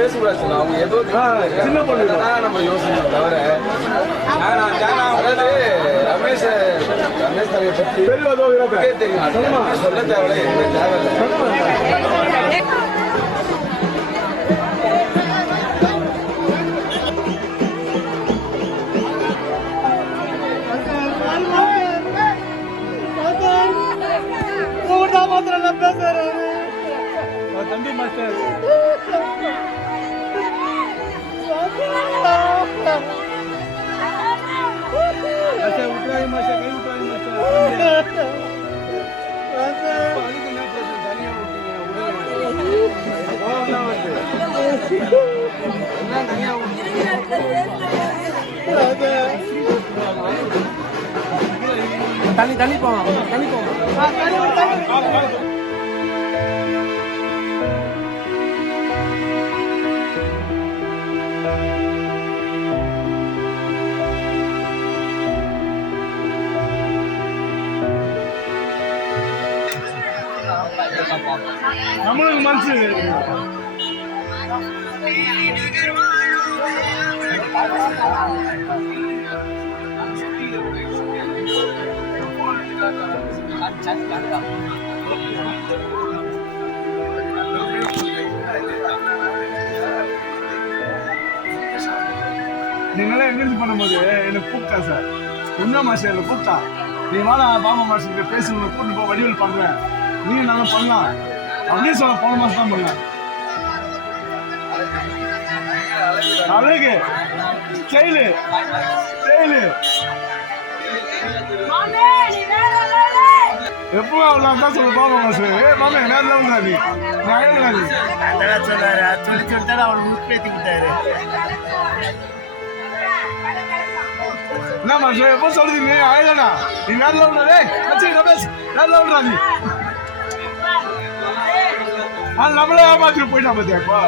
பேசக்கூடாது. அவங்க ஏதோ சின்ன பொண்ணு தான் நம்ம யோசிக்கணும் தவிர அதாவது ரமேஷ் தலையை பற்றி தெரியும் சொல்ல தேவையில்லை, எதுவுமே தேவையில்லை. தம்பி மாஸ்டர் விட்டுறாங்க மாஸ்டர், கை விட்டுறாங்க மாஸ்டர். அதுக்கு என்ன பிரச்சனை, தனியா விட்டீங்க என்ன தனியா தண்ணி போவாங்க தண்ணி போவாங்க. நம்மளுக்கு மனசு நீங்களே என்கரேஜ் பண்ணும்போது எனக்கு கூப்பிட்டா சார், என்ன மாஸ்டர் என்ன கூப்பிட்டா, நீ வாடா பாபா மாஸ்டர் பேசுங்க, கூட்டு போ வடிவில் பண்றேன், நீங்க நல்லா பண்ணலாம் அப்படின்னு சொல்ல. போன மாசம் தான் பண்ணேன். அழகு செயலு செயலு எப்பவும் அவ்வளோ தான் சொல்ல பாபா மாஸ்டர். மாமா என்ன விடாது நான் விடாது சொன்னாரு, சொல்லி சொல்லிட்டாரு, அவனுக்கு உட்பேத்தி விட்டாரு. என்ன மாஸ்டர் எப்போ சொல்லுது, நீ அழகா நீ நேரில் விடாதே ரமேஷ், நேரில் விடாது. நம்மளே ஏமாத்திட்டு போயிட்டா பாத்தியா இப்போ.